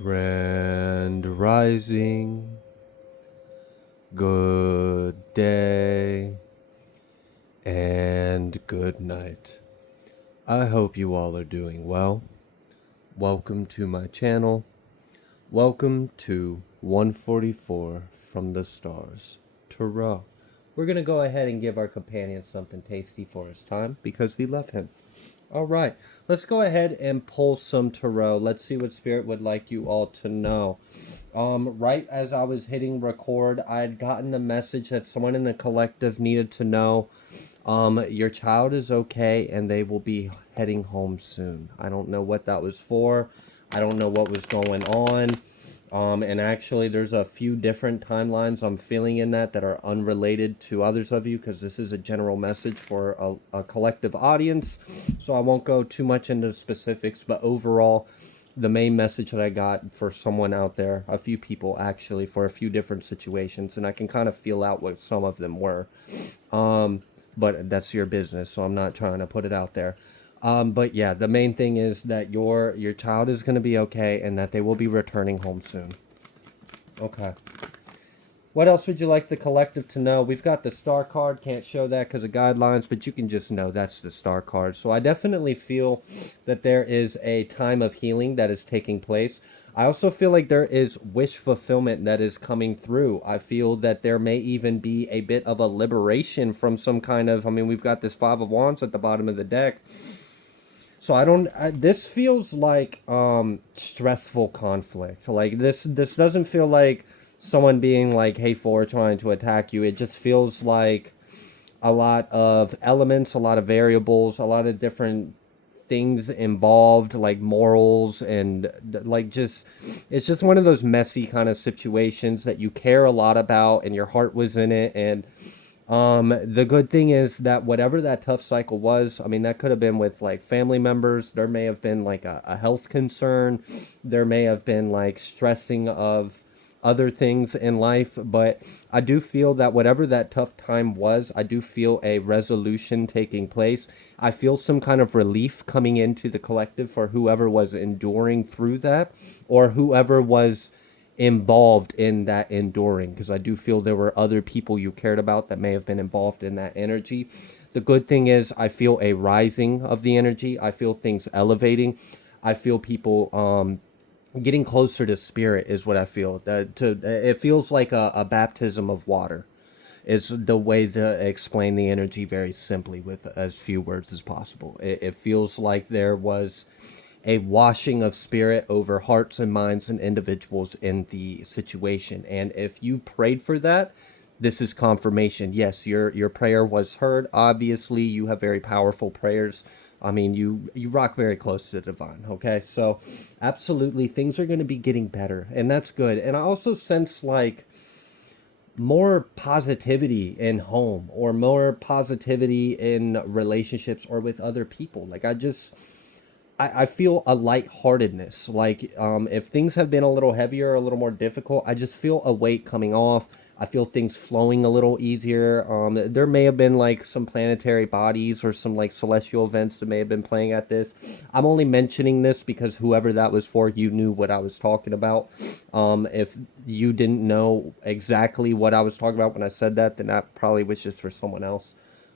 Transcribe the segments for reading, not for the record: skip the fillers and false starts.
Grand Rising, good day, and good night. I hope you all are doing well. Welcome to my channel. Welcome to 144 from the Stars, Tarot. We're going to go ahead and give our companion something tasty for his time because we love him. All right, let's go ahead and pull some tarot. Let's see what Spirit would like you all to know. Right as I was hitting record, I had gotten the message that someone in the collective needed to know your child is okay and they will be heading home soon. I don't know what that was for. I don't know what was going on. And actually, there's a few different timelines I'm feeling in that are unrelated to others of you because this is a general message for a collective audience. So I won't go too much into specifics, but overall, the main message that I got for someone out there, a few people actually, for a few different situations, and I can kind of feel out what some of them were. But that's your business, so I'm not trying to put it out there. But yeah, the main thing is that your child is going to be okay and that they will be returning home soon. Okay. What else would you like the collective to know? We've got the star card. Can't show that because of guidelines, but you can just know that's the star card. So I definitely feel that there is a time of healing that is taking place. I also feel like there is wish fulfillment that is coming through. I feel that there may even be a bit of a liberation from some kind of, we've got this Five of Wands at the bottom of the deck. So this feels like stressful conflict. Like this doesn't feel like someone being like hateful or trying to attack you. It just feels like a lot of elements, a lot of variables, a lot of different things involved, like morals and like it's just one of those messy kind of situations that you care a lot about and your heart was in it. And the good thing is that whatever that tough cycle was, that could have been with like family members. There may have been like a health concern. There may have been like stressing of other things in life. But I do feel that whatever that tough time was, I do feel a resolution taking place. I feel some kind of relief coming into the collective for whoever was enduring through that or whoever was involved in that enduring, because I do feel there were other people you cared about that may have been involved in that energy. The good thing is I feel a rising of the energy. I feel things elevating. I feel people getting closer to spirit is what I feel. It feels like a baptism of water is the way to explain the energy very simply with as few words as possible. It feels like there was a washing of spirit over hearts and minds and individuals in the situation. And if you prayed for that, this is confirmation. Yes, your prayer was heard. Obviously, you have very powerful prayers. You rock very close to the divine, okay? So, absolutely, things are going to be getting better, and that's good. And I also sense, like, more positivity in home or more positivity in relationships or with other people. Like, I feel a lightheartedness. Like, if things have been a little heavier, a little more difficult, I just feel a weight coming off. I feel things flowing a little easier. There may have been like some planetary bodies or some like celestial events that may have been playing at this. I'm only mentioning this because whoever that was for, you knew what I was talking about. If you didn't know exactly what I was talking about when I said that, then that probably was just for someone else.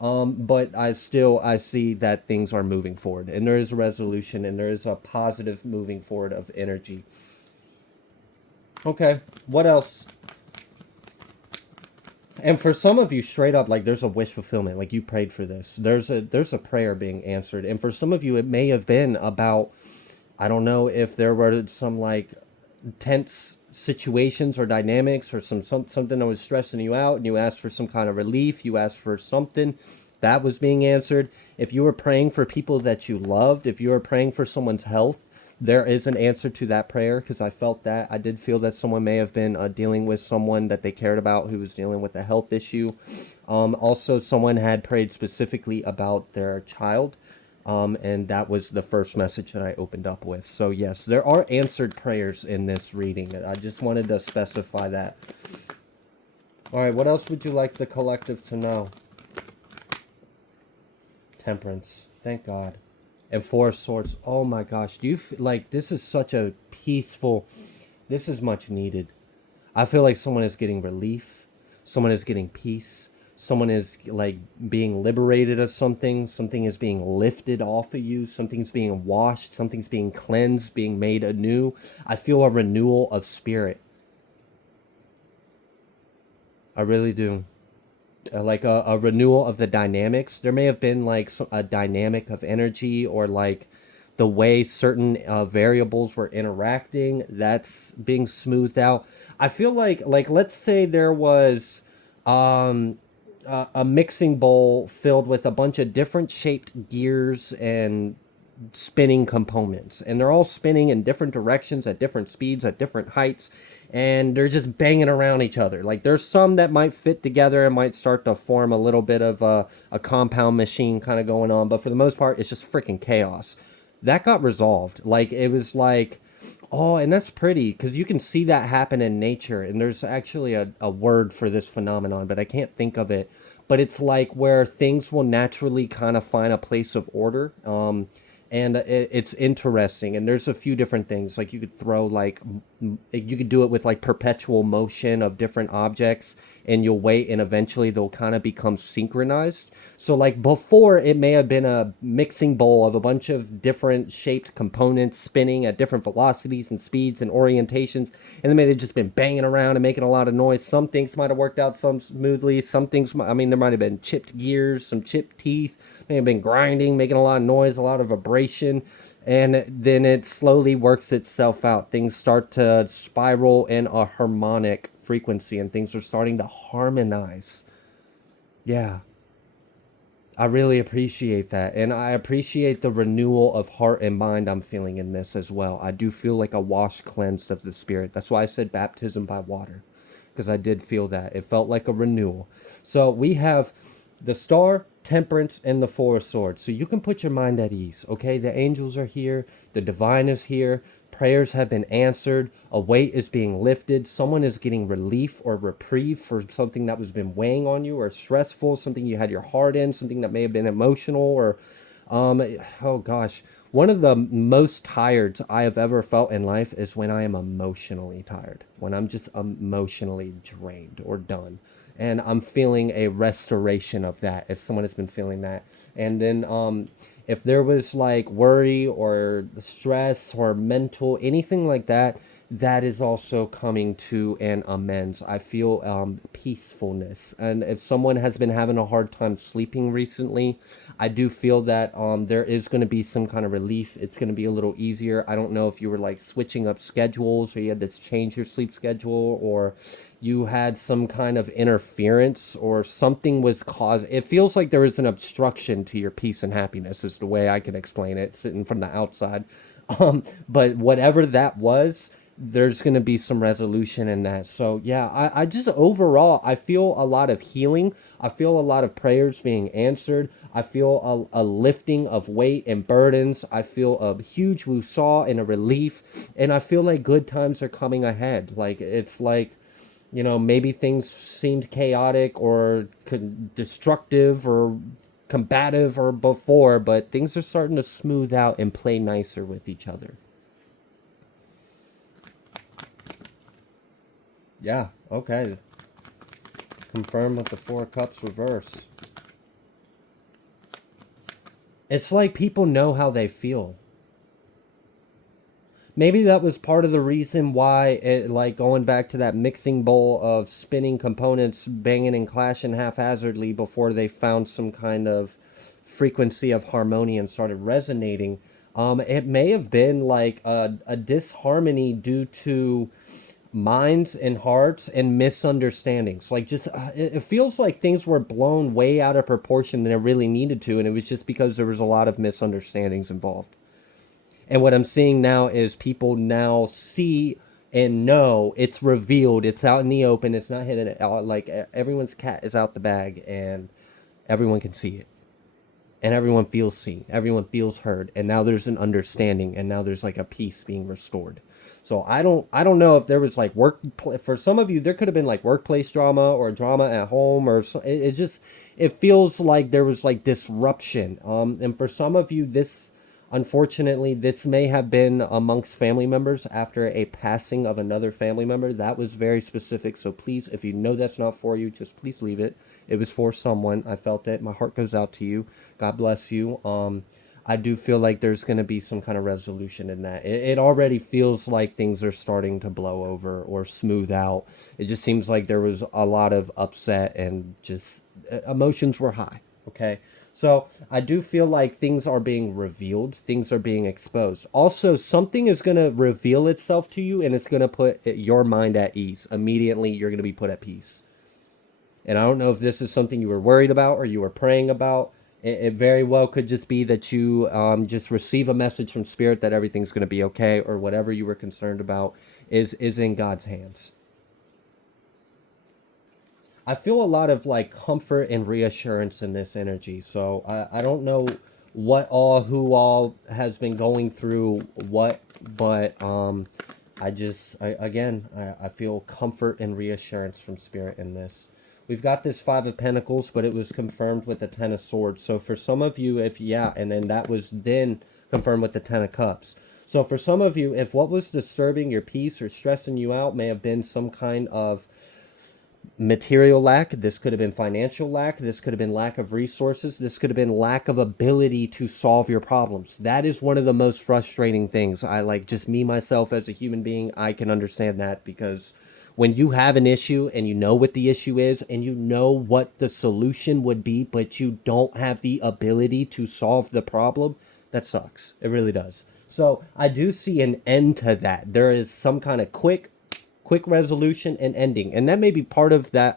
But I see that things are moving forward and there is a resolution and there is a positive moving forward of energy. Okay, what else? And for some of you, straight up, like there's a wish fulfillment, like you prayed for this. There's a prayer being answered. And for some of you, it may have been about, I don't know if there were some like tense situations or dynamics or something that was stressing you out and you asked for some kind of relief, you asked for something that was being answered. If you were praying for people that you loved, if you were praying for someone's health, there is an answer to that prayer, because I felt that. I did feel that someone may have been dealing with someone that they cared about who was dealing with a health issue. Also, someone had prayed specifically about their child. And that was the first message that I opened up with. So yes, there are answered prayers in this reading. I just wanted to specify that. All right, what else would you like the collective to know? Temperance. Thank God. and Four of Swords. Oh my gosh, do you like this is such a peaceful, this is much needed. I feel like someone is getting relief, someone is getting peace, someone is like being liberated of something, something is being lifted off of you, something's being washed, something's being cleansed, being made anew. I feel a renewal of spirit. I really do. Like a renewal of the dynamics. There may have been like a dynamic of energy or like the way certain variables were interacting that's being smoothed out. I feel like let's say there was um a mixing bowl filled with a bunch of different shaped gears and spinning components, and they're all spinning in different directions at different speeds at different heights, and they're just banging around each other. Like there's some that might fit together and might start to form a little bit of a compound machine kind of going on, but for the most part it's just freaking chaos. That got resolved. Like it was like, oh, and that's pretty because you can see that happen in nature. And there's actually a word for this phenomenon, but I can't think of it. But it's like where things will naturally kind of find a place of order. And it's interesting. And there's a few different things. Like you could throw like, you could do it with like perpetual motion of different objects, and you'll wait, and eventually they'll kind of become synchronized. So like before, it may have been a mixing bowl of a bunch of different shaped components spinning at different velocities and speeds and orientations, and they may have just been banging around and making a lot of noise. Some things might have worked out some smoothly. Some things, I mean, there might have been chipped gears, some chipped teeth, may have been grinding, making a lot of noise, a lot of vibration, and then it slowly works itself out. Things start to spiral in a harmonic frequency, and things are starting to harmonize. Yeah, I really appreciate that. And I appreciate the renewal of heart and mind I'm feeling in this as well. I do feel like a wash cleansed of the spirit. That's why I said baptism by water, because I did feel that. It felt like a renewal. So we have the star, temperance, and the four of swords. So you can put your mind at ease, okay? The angels are here. The divine is here. Prayers have been answered. A weight is being lifted. Someone is getting relief or reprieve for something that was been weighing on you or stressful, something you had your heart in, something that may have been emotional or, oh gosh. One of the most tired I have ever felt in life is when I am emotionally tired, when I'm just emotionally drained or done. And I'm feeling a restoration of that if someone has been feeling that. And then if there was like worry or stress or mental anything like that, that is also coming to an amends. I feel peacefulness. And if someone has been having a hard time sleeping recently, I do feel that there is going to be some kind of relief. It's going to be a little easier. I don't know if you were like switching up schedules or you had to change your sleep schedule, or you had some kind of interference or something was caused. It feels like there is an obstruction to your peace and happiness is the way I can explain it sitting from the outside. But whatever that was, there's going to be some resolution in that. So yeah, I just overall, I feel a lot of healing. I feel a lot of prayers being answered. I feel a lifting of weight and burdens. I feel a huge woo-saw and a relief. And I feel like good times are coming ahead. Like it's like, maybe things seemed chaotic or destructive or combative or before, but things are starting to smooth out and play nicer with each other. Yeah, okay. Confirm with the Four of Cups reverse. It's like people know how they feel. Maybe that was part of the reason why it, like going back to that mixing bowl of spinning components banging and clashing haphazardly before they found some kind of frequency of harmony and started resonating. It may have been like a disharmony due to minds and hearts and misunderstandings. Like just it feels like things were blown way out of proportion than it really needed to, and it was just because there was a lot of misunderstandings involved. And what I'm seeing now is people now see and know it's revealed. It's out in the open. It's not hidden. Like everyone's cat is out the bag, and everyone can see it, and everyone feels seen. Everyone feels heard, and now there's an understanding, and now there's like a peace being restored. So I don't know if there was like for some of you there could have been like workplace drama or drama at home or so, it just it feels like there was like disruption. And for some of you this Unfortunately, this may have been amongst family members after a passing of another family member. That was very specific. So please, if you know that's not for you, just please leave it. It was for someone. I felt it. My heart goes out to you. God bless you. I do feel like there's going to be some kind of resolution in that. It already feels like things are starting to blow over or smooth out. It just seems like there was a lot of upset and just emotions were high. Okay. So I do feel like things are being revealed, things are being exposed. Also, something is going to reveal itself to you and it's going to put your mind at ease. Immediately, you're going to be put at peace. And I don't know if this is something you were worried about or you were praying about. It very well could just be that you just receive a message from Spirit that everything's going to be okay, or whatever you were concerned about is in God's hands. I feel a lot of like comfort and reassurance in this energy. So I don't know who all has been going through what, but I feel comfort and reassurance from Spirit in this. We've got this Five of Pentacles, but it was confirmed with the Ten of Swords. So for some of you, and then that was then confirmed with the Ten of Cups. So for some of you, if what was disturbing your peace or stressing you out may have been some kind of material lack, this could have been financial lack, this could have been lack of resources, this could have been lack of ability to solve your problems. That is one of the most frustrating things. I like, just me myself as a human being, I can understand that, because when you have an issue and you know what the issue is and you know what the solution would be, but you don't have the ability to solve the problem, that sucks. It really does. So I do see an end to that. There is some kind of quick resolution and ending, and that may be part of that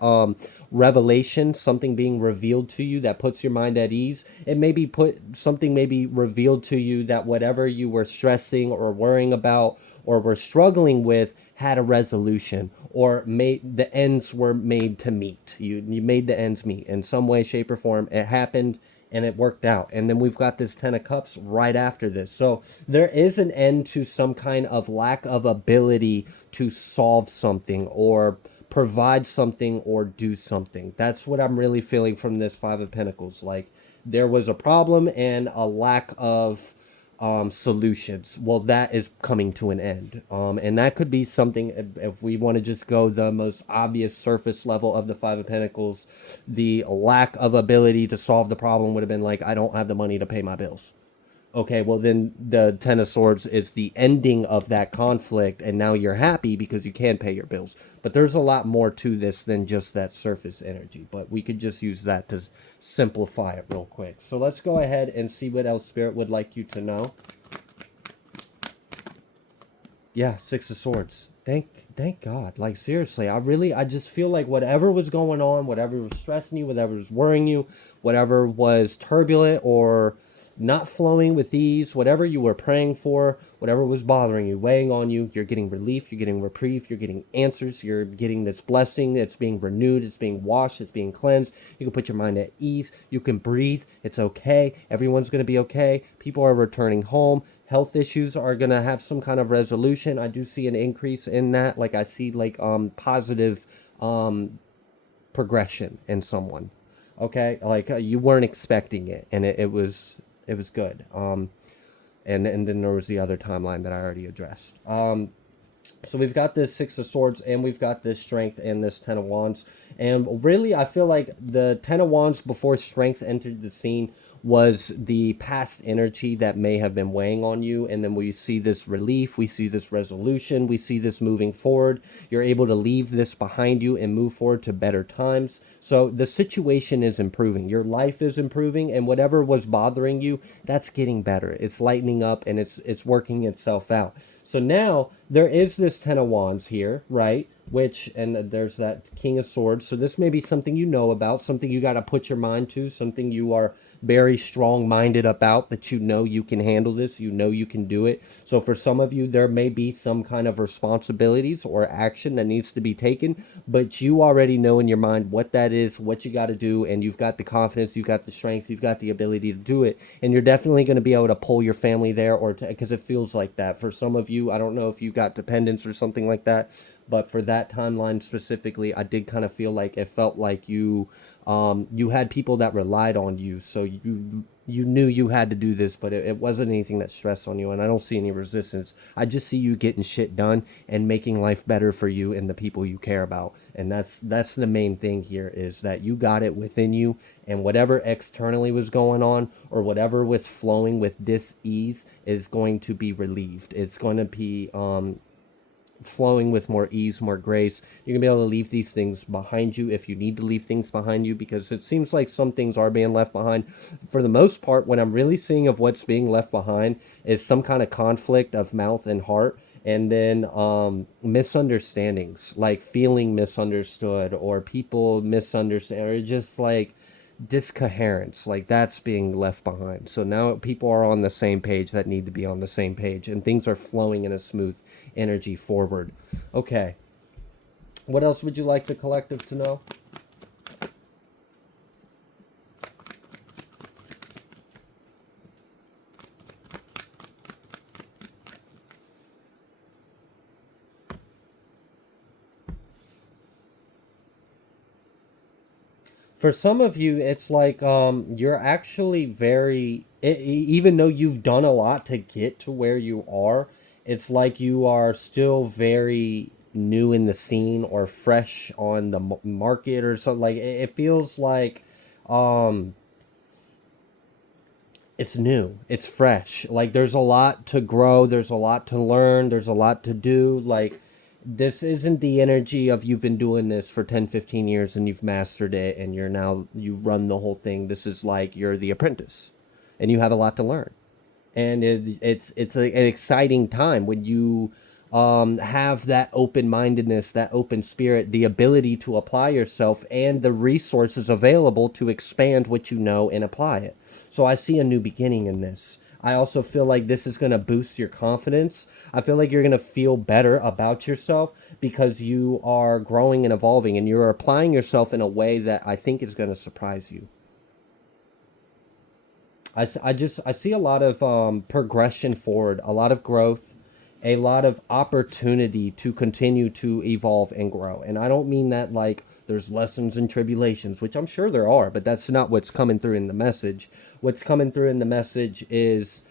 revelation, something being revealed to you that puts your mind at ease. It may be something may be revealed to you that whatever you were stressing or worrying about or were struggling with had a resolution, or the ends were made to meet. You made the ends meet in some way, shape, or form. It happened and it worked out. And then we've got this Ten of Cups right after this. So there is an end to some kind of lack of ability to solve something or provide something or do something. That's what I'm really feeling from this Five of Pentacles. Like, there was a problem and a lack of solutions. Well, that is coming to an end. And that could be something, if we want to just go the most obvious surface level of the Five of Pentacles, the lack of ability to solve the problem would have been like, I don't have the money to pay my bills. Okay, well then the Ten of Swords is the ending of that conflict, and now you're happy because you can pay your bills. But there's a lot more to this than just that surface energy, but we could just use that to simplify it real quick. So let's go ahead and see what else Spirit would like you to know. Yeah, Six of Swords. Thank God. Like, seriously, I just feel like whatever was going on, whatever was stressing you, whatever was worrying you, whatever was turbulent or not flowing with ease, whatever you were praying for, whatever was bothering you, weighing on you, you're getting relief, you're getting reprieve, you're getting answers, you're getting this blessing, it's being renewed, it's being washed, it's being cleansed. You can put your mind at ease, you can breathe, it's okay, everyone's going to be okay, people are returning home, health issues are going to have some kind of resolution. I do see an increase in that. Like, I see like positive progression in someone. Okay, like you weren't expecting it, and it was good. And then there was the other timeline that I already addressed. So we've got this Six of Swords, and we've got this Strength and this Ten of Wands. And really, I feel like the Ten of Wands before Strength entered the scene was the past energy that may have been weighing on you. And then we see this relief, we see this resolution, we see this moving forward. You're able to leave this behind you and move forward to better times. So the situation is improving, your life is improving, and whatever was bothering you, that's getting better. It's lightening up and it's working itself out. So now there is this Ten of Wands here, right? And there's that King of Swords. So this may be something you know about, something you got to put your mind to, something you are very strong-minded about, that you know you can handle this, you know you can do it. So for some of you, there may be some kind of responsibilities or action that needs to be taken, but you already know in your mind what that is, what you got to do, and you've got the confidence, you've got the strength, you've got the ability to do it, and you're definitely going to be able to pull your family there, or because it feels like that. For some of you, I don't know if you got dependents or something like that, but for that timeline specifically, I did kind of feel like it felt like you had people that relied on you. So you knew you had to do this, but it wasn't anything that stressed on you, and I don't see any resistance. I just see you getting shit done and making life better for you and the people you care about. And that's the main thing here, is that you got it within you, and whatever externally was going on or whatever was flowing with dis-ease is going to be relieved. It's going to be flowing with more ease, more grace. You're gonna be able to leave these things behind you if you need to leave things behind you, because it seems like some things are being left behind. For the most part, what I'm really seeing of what's being left behind is some kind of conflict of mouth and heart, and then misunderstandings, like feeling misunderstood or people misunderstand, or just like discoherence, like that's being left behind. So now people are on the same page that need to be on the same page, and things are flowing in a smooth energy forward. Okay, what else would you like the collective to know? For some of you, it's like you're actually even though you've done a lot to get to where you are, it's like you are still very new in the scene or fresh on the market or something. Like it feels like um it's new, it's fresh. Like there's a lot to grow, there's a lot to learn, there's a lot to do. Like this isn't the energy of you've been doing this for 10, 15 years and you've mastered it and you run the whole thing. This is like you're the apprentice and you have a lot to learn. And an exciting time when you have that open mindedness, that open spirit, the ability to apply yourself, and the resources available to expand what you know and apply it. So I see a new beginning in this. I also feel like this is going to boost your confidence. I feel like you're going to feel better about yourself because you are growing and evolving, and you're applying yourself in a way that I think is going to surprise you. I see a lot of progression forward, a lot of growth, a lot of opportunity to continue to evolve and grow. And I don't mean that like there's lessons and tribulations, which I'm sure there are, but that's not what's coming through in the message. What's coming through in the message is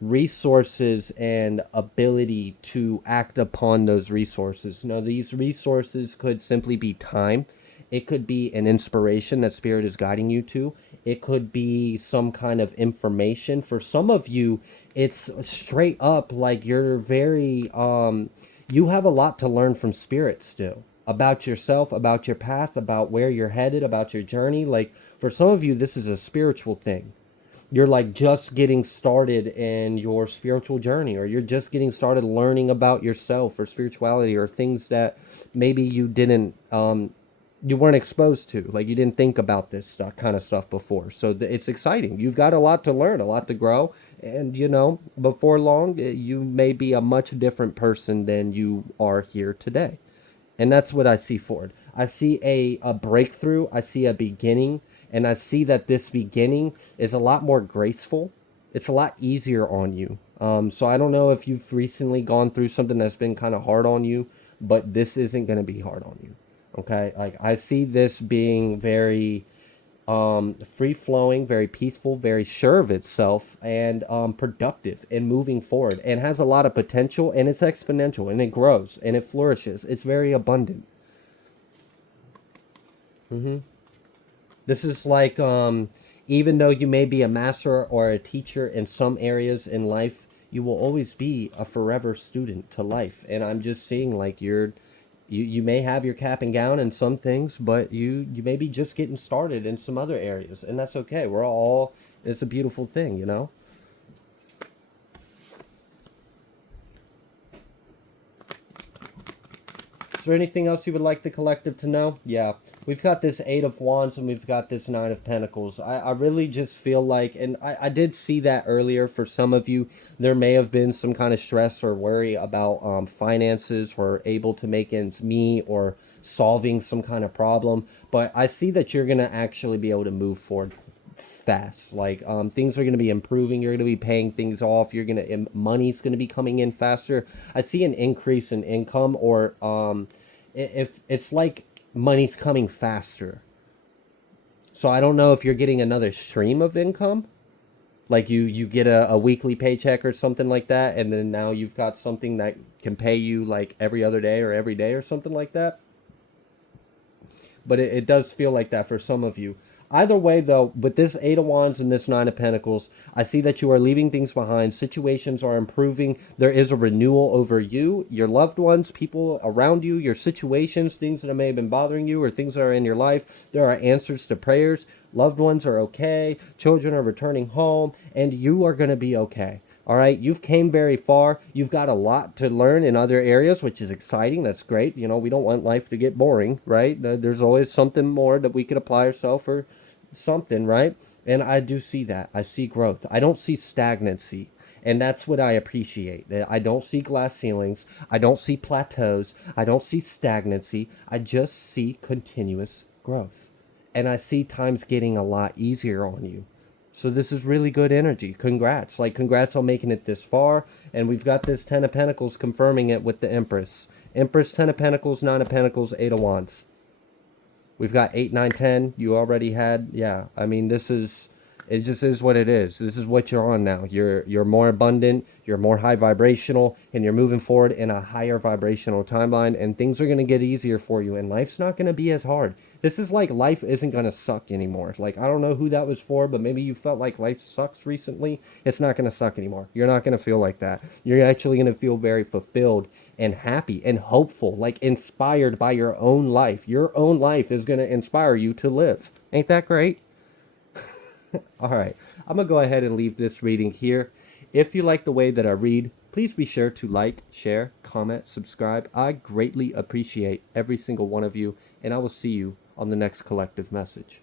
resources and ability to act upon those resources. Now, these resources could simply be time. It could be an inspiration that spirit is guiding you to. It could be some kind of information. For some of you, it's straight up like you're very you have a lot to learn from spirit still, about yourself, about your path, about where you're headed, about your journey. Like for some of you, this is a spiritual thing. You're like just getting started in your spiritual journey, or you're just getting started learning about yourself or spirituality, or things that maybe you weren't exposed to, like you didn't think about this stuff, kind of stuff before. So it's exciting. You've got a lot to learn, a lot to grow, and before long you may be a much different person than you are here today. And that's what I see forward. I see a breakthrough, I see a beginning, and I see that this beginning is a lot more graceful. It's a lot easier on you. So I don't know if you've recently gone through something that's been kind of hard on you, but this isn't going to be hard on you. Okay, like I see this being very free flowing, very peaceful, very sure of itself, and productive and moving forward, and has a lot of potential, and it's exponential, and it grows and it flourishes. It's very abundant. This is like even though you may be a master or a teacher in some areas in life, you will always be a forever student to life. And I'm just seeing like you may have your cap and gown in some things, but you may be just getting started in some other areas, and that's okay. We're all It's a beautiful thing, you know. Is there anything else you would like the collective to know? Yeah. We've got this Eight of Wands and we've got this Nine of Pentacles. I really just feel like, and I did see that earlier for some of you, there may have been some kind of stress or worry about finances or able to make ends meet or solving some kind of problem. But I see that you're going to actually be able to move forward fast. Like things are going to be improving. You're going to be paying things off. Money's going to be coming in faster. I see an increase in income, or if it's like money's coming faster. So I don't know if you're getting another stream of income, Like you get a weekly paycheck or something like that, and then now you've got something that can pay you like every other day or every day or something like that. But it does feel like that for some of you. Either way, though, with this Eight of Wands and this Nine of Pentacles, I see that you are leaving things behind. Situations are improving. There is a renewal over you, your loved ones, people around you, your situations, things that may have been bothering you or things that are in your life. There are answers to prayers. Loved ones are okay. Children are returning home, and you are going to be okay. All right, you've came very far. You've got a lot to learn in other areas, which is exciting. That's great. You know, we don't want life to get boring, right? There's always something more that we could apply ourselves for something, right? And I do see that. I see growth. I don't see stagnancy. And that's what I appreciate. I don't see glass ceilings. I don't see plateaus. I don't see stagnancy. I just see continuous growth. And I see times getting a lot easier on you. So this is really good energy. Congrats. Like, congrats on making it this far. And we've got this Ten of Pentacles confirming it with the Empress. Empress, Ten of Pentacles, Nine of Pentacles, Eight of Wands. We've got 8, 9, 10. You already had, yeah. I mean, this is, it just is what it is. This is what you're on now. You're more abundant, you're more high vibrational, and you're moving forward in a higher vibrational timeline, and things are going to get easier for you, and life's not going to be as hard. This is like life isn't going to suck anymore. Like, I don't know who that was for, but maybe you felt like life sucks recently. It's not going to suck anymore. You're not going to feel like that. You're actually going to feel very fulfilled and happy and hopeful, like inspired by your own life. Your own life is going to inspire you to live. Ain't that great? All right, I'm going to go ahead and leave this reading here. If you like the way that I read, please be sure to like, share, comment, subscribe. I greatly appreciate every single one of you, and I will see you on the next collective message.